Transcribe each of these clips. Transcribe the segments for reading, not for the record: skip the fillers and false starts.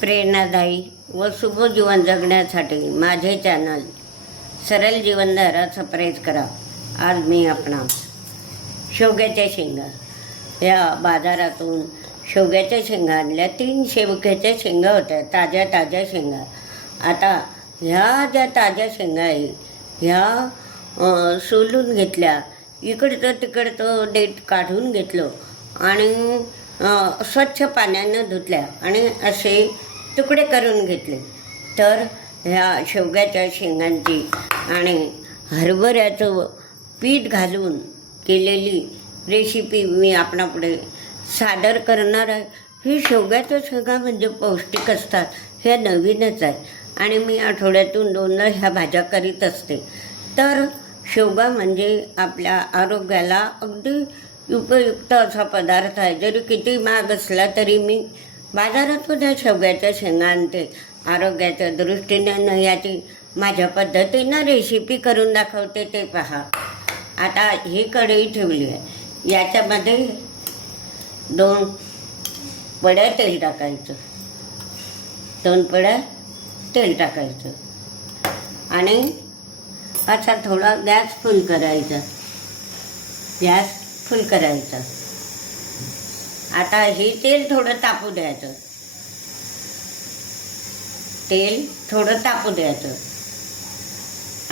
प्रेरणादायी व शुभ जीवन जगण्यासाठी माझे चॅनल सरळ जीवनधारा सबस्क्राईब करा. आज मी आपणा शेवग्याच्या शेंगा या बाजारातून शेवग्याच्या शेंगा आणल्या. 3 शेवग्याच्या शेंगा होत्या, ताज्या शेंगा. आता ह्या ज्या ताज्या शेंगा आहे ह्या सोलून घेतल्या, इकडचं तिकडचं देठ काढून घेतलं आणि स्वच्छ पाण्यानं धुतल्या आणि असे तुकडे करून घेतले. तर ह्या शेवग्याच्या शेंगांची आणि हरभऱ्याचं पीठ घालून केलेली रेसिपी मी आपणापुढे सादर करणार आहे. ही शेवग्याच्या शेंगा म्हणजे पौष्टिक असतात, हे नवीनच आहे आणि मी आठवड्यातून 2दा ह्या भाज्या करीत असते. तर शेवगा म्हणजे आपल्या आरोग्याला अगदी उपयुक्त असा पदार्थ आहे. जरी किती महाग असला तरी मी बाजारातून त्या शेवग्याच्या शेंगा आणते. आरोग्याच्या दृष्टीने याची माझ्या पद्धतीनं रेसिपी करून दाखवते, ते पहा. आता ही कढई ठेवली आहे, याच्यामध्ये 2 पड्या तेल टाकायचं. 2 पड्या तेल टाकायचं आणि असा थोडा गॅस फुल करायचा. गॅस फुल करायचा. आता हे तेल थोडं तापू द्यायचं. तेल थोडं तापू द्यायचं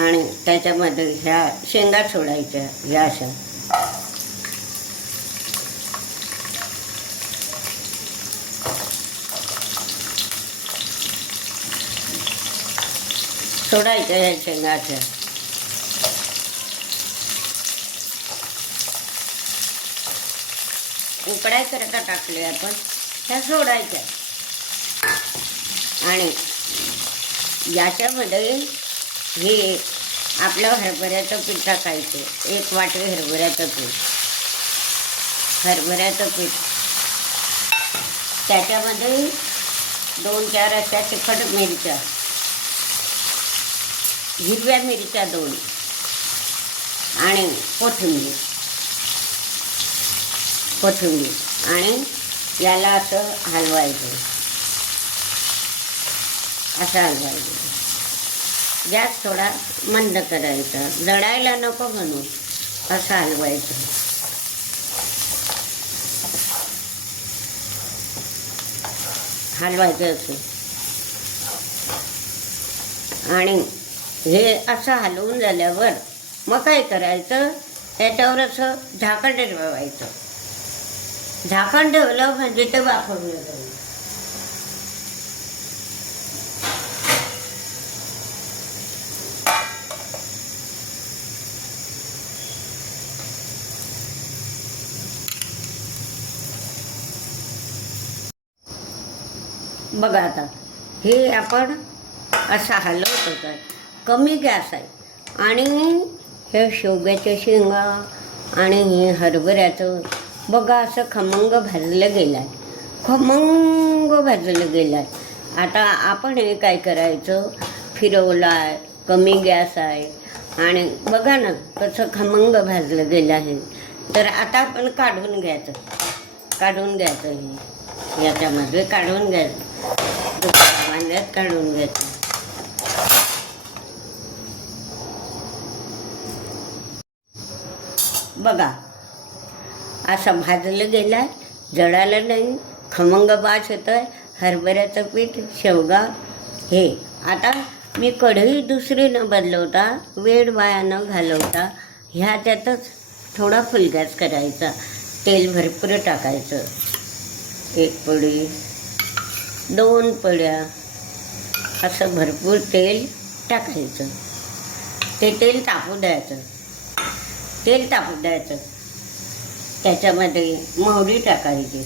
आणि त्याच्यामध्ये ह्या शेंगा सोडायच्या. ह्या अशा सोडायच्या ह्या शेंगाच्या. उकडाय करता टाकले आपण, ह्या सोडायच्या आणि याच्यामध्ये हे आपलं हरभऱ्याचं पीठ टाकायचं. 1 वाटी हरभऱ्याचं पीठ. त्याच्यामध्ये 2-4 अशा तिखट मिरच्या, हिरव्या मिरच्या 2 आणि कोथिंबीर आणि याला असं हलवायचं. गॅस थोडा मंद करायचा, जळायला नको म्हणून असं हलवायचं. असे आणि हे असं हलवून झाल्यावर मग काय करायचं, त्याच्यावर असं झाकण ठेवायचं. झाकण ठेवलं म्हणजे ते वाफवलं जाईल. बघा आता हे आपण असं हलवत होतं. कमी गॅस आहे आणि हे शेवग्याच्या शेंगा आणि हे हरभऱ्याचं बघा असं खमंग भाजलं गेलं आहे. आता आपण हे काय करायचं, फिरवलं आहे, कमी गॅस आहे आणि बघा ना कसं खमंग भाजलं गेलं आहे. तर आता आपण काढून घ्यायचं हे याच्यामध्ये काढून घ्यायचं. वांग्यात काढून घ्यायचं. बघा असं भाजलं गेलं आहे, जळालं नाही, खमंग वास येतोय. हरभऱ्याचं पीठ, शेवगा हे. आता मी कढई दुसरी न बदलवता, वेळ वाया न घालवता ह्याच्यातच थोडा फुल गॅस करायचा. तेल भरपूर टाकायचं. 1 पडी, 2 पड्या असं भरपूर तेल टाकायचं. ते तेल तापू द्यायचं. त्याच्यामध्ये मोहरी टाकायची.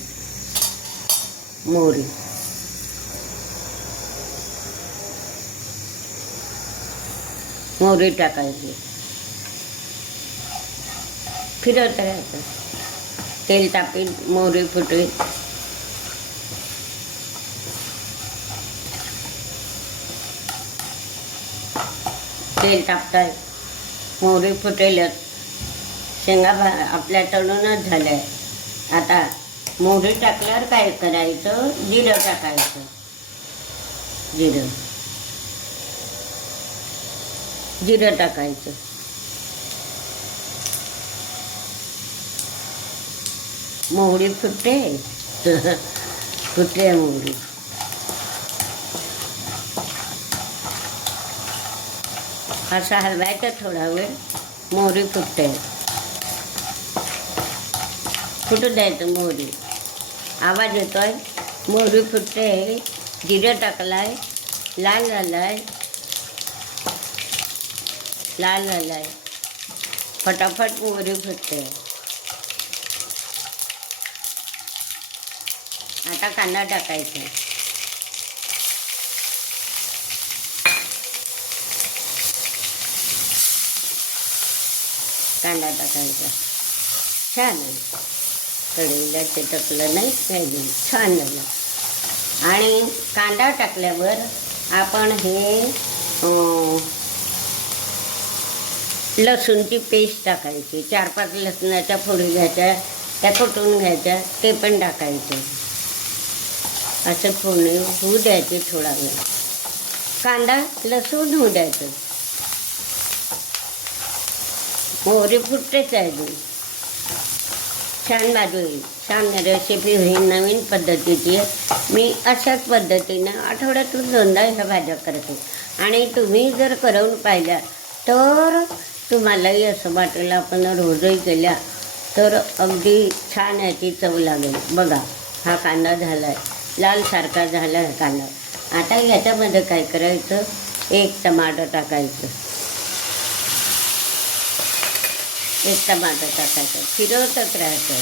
मोहरी टाकायची. फिरवत राहायचं. तेल तापेल, मोहरी फुटेल. तेल टाकताय, मोहरी फुटेलच. शेंगा आपल्या तळूनच झाल्या. आता मोहरी टाकल्यावर काय करायचं, जिरं टाकायचं. जिरं जिरं टाकायचं. मोहरी फुटते फुटते मोहरी. असा हलवायचा थोडा वेळ. मोहरी फुटते, फुटू द्यायचं मोहरी. आवाज येतोय, मोहरी फुटते. जिरं टाकलाय, लाल झालाय, लाल झालाय. फटाफट मोहरी फुटते. आता कांदा टाकायचा. कांदा टाकायचा. छान आहे. कढईला चिटकलं नाही पाहिजे. छान झालं. आणि कांदा टाकल्यावर आपण हे लसूणची पेस्ट टाकायची. 4-5 लसणाच्या फोडी घ्यायच्या, त्या कुटून घ्यायच्या, ते पण टाकायचं. असं फोडणी होऊ द्यायची थोडा वेळ. कांदा लसूण होऊ द्यायचं. मोहरी फुटतेच आहे अजून. छान बाजू येईल. छान रेसिपी होईल. नवीन पद्धतीची आहे. मी अशाच पद्धतीनं आठवड्यातून 2दा ह्या भाज्या करते. आणि तुम्ही जर करून पाहिल्या तर तुम्हालाही असं वाटेल आपण रोजही केल्या तर अगदी छान याची चव लागेल. बघा, हा कांदा झाला आहे, लालसारखा झाला आहे कांदा. आता याच्यामध्ये काय करायचं, 1 टमाटर टाकायचं. 1 टमाटर टाकायचं. फिरवतच राहायचं.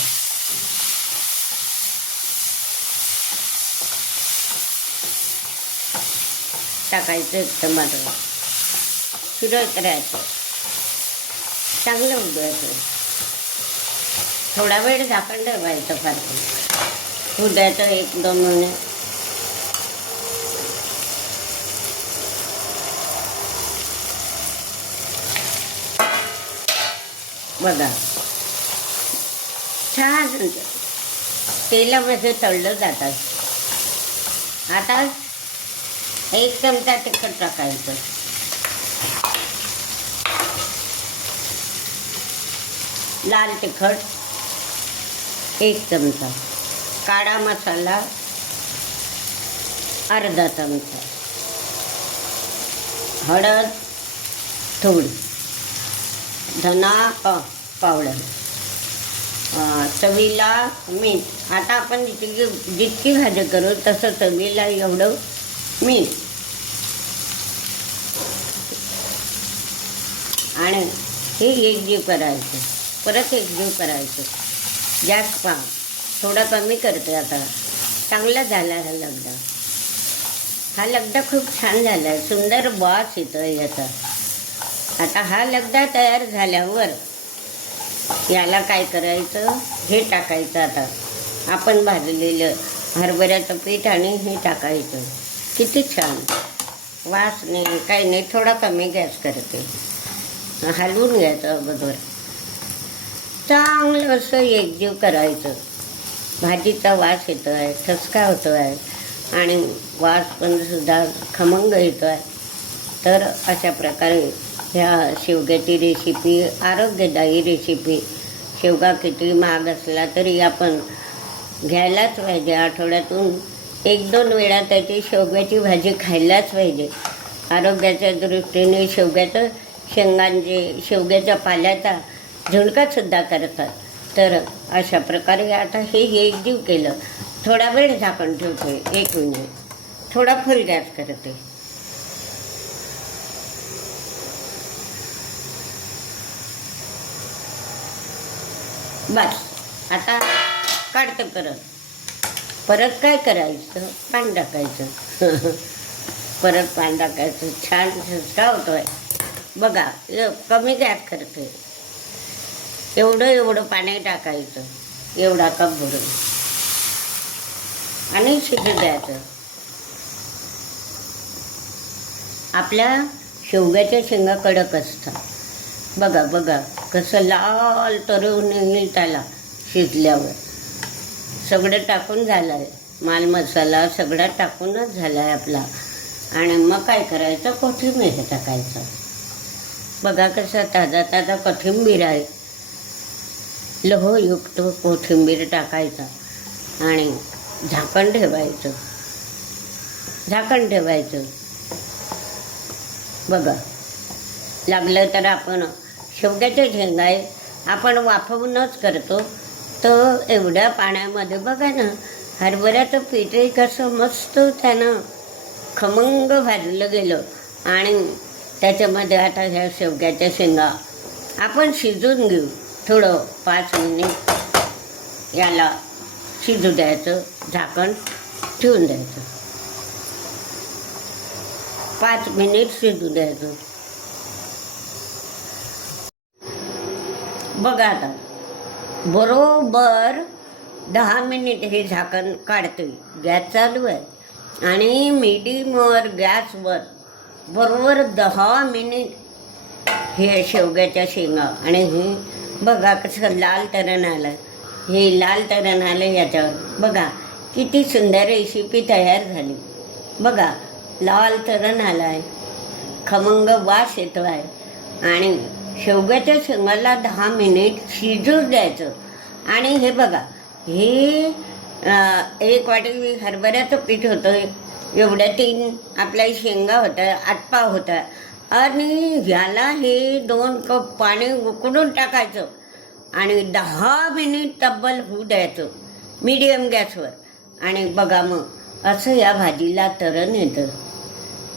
टाकायचं 1 टमाटर. फिरवत राहायचं. चांगलं उद्यायचं. थोडा वेळ झाकण ठेवायचं. फार उद्याचं 1-2 मिनिट. बघा, छान तेलामध्ये तळलं जातात. आता 1 चमचा तिखट टाकायचं. लाल तिखट 1 चमचा. काळा मसाला अर्धा चमचा. हळद थोडी. धना पावडर. चवीला मीठ. आता आपण जितकी भाजी करू तसं चवीला एवढं मीठ. आणि हे एकजीव करायचं. परत एकजीव करायचं. जास्त पहा, थोडा कमी करते आता. चांगला झाला हा लगदा. हा लगदा खूप छान झाला आहे. सुंदर वास येतो याचा. आता हा लगदा तयार झाल्यावर याला काय करायचं, हे टाकायचं. आता आपण भाजलेलं हरभऱ्याचं पीठ आणि हे टाकायचं. किती छान वास. नाही काही नाही. थोडा कमी गॅस करते. हलवून घ्यायचं अगोदर. चांगलं असं एकजीव करायचं. भाजीचा वास येतो आहे, ठसका होतो आहे आणि वास पण सुद्धा खमंग येतो आहे. तर अशा प्रकारे ह्या शेवग्याची रेसिपी आरोग्यदायी रेसिपी. शेवगा किती महाग असला तरी आपण घ्यायलाच पाहिजे. आठवड्यातून 1-2 वेळा त्याची शेवग्याची भाजी खायलाच पाहिजे. आरोग्याच्या दृष्टीने शेवग्याचं शेवग्याच्या पाल्याचा झुणकासुद्धा करतात. तर अशा प्रकारे आता हे एकजीव केलं. थोडा वेळ झाकण ठेवते. 1 मिनिट. थोडा फुल गॅस करते. बस. आता काढते. परत काय करायचं, पाणी टाकायचं. परत पाणी टाकायचं. छान झटका होतोय. बघा, कमी गॅस करते. एवढं पाणी टाकायचं. एवढा कप भरून आणि शिजू द्यायचं. आपल्या शेवग्याच्या शेंगा कडक असतात. बघा कसं लाल तरून येईल त्याला शिजल्यावर. सगळं टाकून झालं आहे. माल मसाला सगळा टाकूनच झाला आहे आपला. आणि मग काय करायचं, कोथिंबीर टाकायचं. बघा कसं ताजा ताजा कोथिंबीर आहे, लोहयुक्त कोथिंबीर टाकायचा आणि झाकण ठेवायचं. बघा लागलं तर आपण शेवग्याच्या शेंगा आपण वाफवूनच करतो. तर एवढ्या पाण्यामध्ये बघा ना, हरभऱ्याचं पीठ कसं मस्त त्यानं खमंग भाजलं गेलं. आणि त्याच्यामध्ये आता ह्या शेवग्याच्या शेंगा आपण शिजून घेऊ. थोडं 5 मिनिट याला शिजू द्यायचं, झाकण ठेवून द्यायचं. 5 मिनिट शिजू द्यायचं. बघा आता बरोबर 10 मिनिट हे झाकण काढते. गॅस चालू आहे आणि मीडियमवर गॅसवर बरोबर 10 मिनिट हे शेवग्याच्या शेंगा. आणि हे बघा कसं लाल तरण आलं, हे लाल तरण आलं याच्यावर. बघा किती सुंदर रेसिपी तयार झाली. बघा लाल तरण आलं आहे, खमंग वास येतो आहे. आणि शेवग्याच्या शेंगाला 10 मिनिट शिजू द्यायचं. आणि हे बघा, हे 1 वाटी हरभऱ्याचं पीठ होतं, एवढ्या 3 आपल्या शेंगा होत्या, 8 पाव होत्या. आणि ह्याला हे 2 कप पाणी उकळून टाकायचं आणि 10 मिनिट तब्बल होऊ द्यायचं मीडियम गॅसवर. आणि बघा मग असं या भाजीला तरण येतं.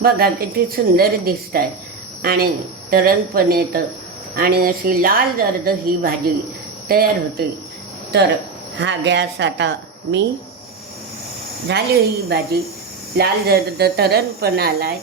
बघा किती सुंदर दिसत आहे आणि तरण पण येतं आणि अशी लाल जर्द ही भाजी तयार होते. तर हा गॅस आता मी झाली ही भाजी, लाल जर्द तरण पण आलाय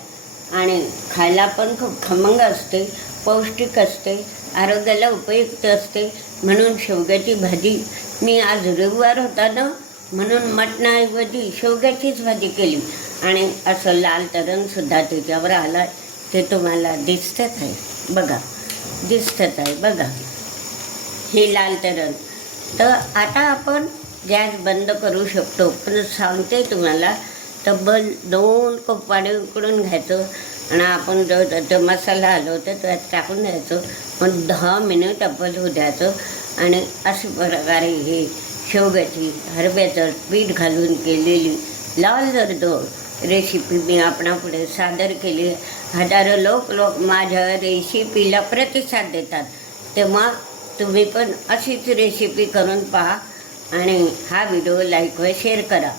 आणि खायला पण खूप खमंग असते, पौष्टिक असते, आरोग्याला उपयुक्त असते. म्हणून शेवग्याची भाजी मी आज रविवार होता ना, म्हणून मटणाऐवजी शेवग्याचीच भाजी केली. आणि असं लाल तरणसुद्धा त्याच्यावर आलं आहे, ते तुम्हाला दिसतच आहे. बघा दिसतच आहे, बघा हे लाल तरण. तर आता आपण गॅस बंद करू शकतो. पण सांगते तुम्हाला, तब्बल 2 कप पाणी उकळून घ्यायचं आणि आपण जो मसाला आलो तर त्यात टाकून द्यायचं. मग 10 मिनिट तब्बल होऊ द्यायचं. आणि अशा प्रकारे हे शेवग्याची हरभऱ्याचं पीठ घालून केलेली लाल जर्द रेसिपी मी आपणापुढे सादर केली. हजारो लोक माझ्या रेसिपीला प्रतिसाद देतात. तेव्हा तुम्ही पण अशीच रेसिपी करून पहा आणि हा व्हिडिओ लाईक व शेअर करा.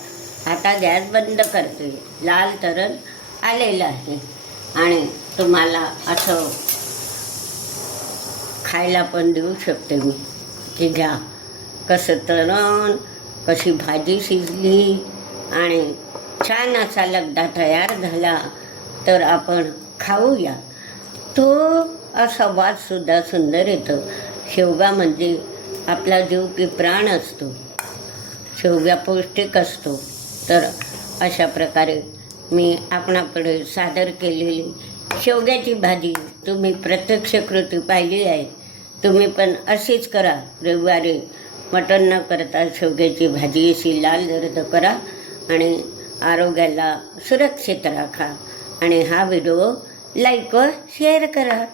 आता गॅस बंद करते. लाल तरण आलेलं आहे आणि तुम्हाला असं खायला पण देऊ शकते मी. की घ्या कसं तरण, कशी भाजी शिजली आणि छान असा लगदा तयार झाला. तर आपण खाऊया. तो असा वाससुद्धा सुंदर येतो. शेवगा म्हणजे आपला जीव की प्राण असतो. शेवगा पौष्टिक असतो. तर अशा प्रकारे मी आपणापुढे सादर केलेली शेवग्याची भाजी तुम्ही प्रत्यक्ष कृती पाहिली आहे. तुम्ही पण अशीच करा. रविवारी मटण न करता शेवग्याची भाजी अशी लाल जर्द करा आणि आरोग्याला सुरक्षित राखा. आणि हा व्हिडिओ लाईक व शेअर करा.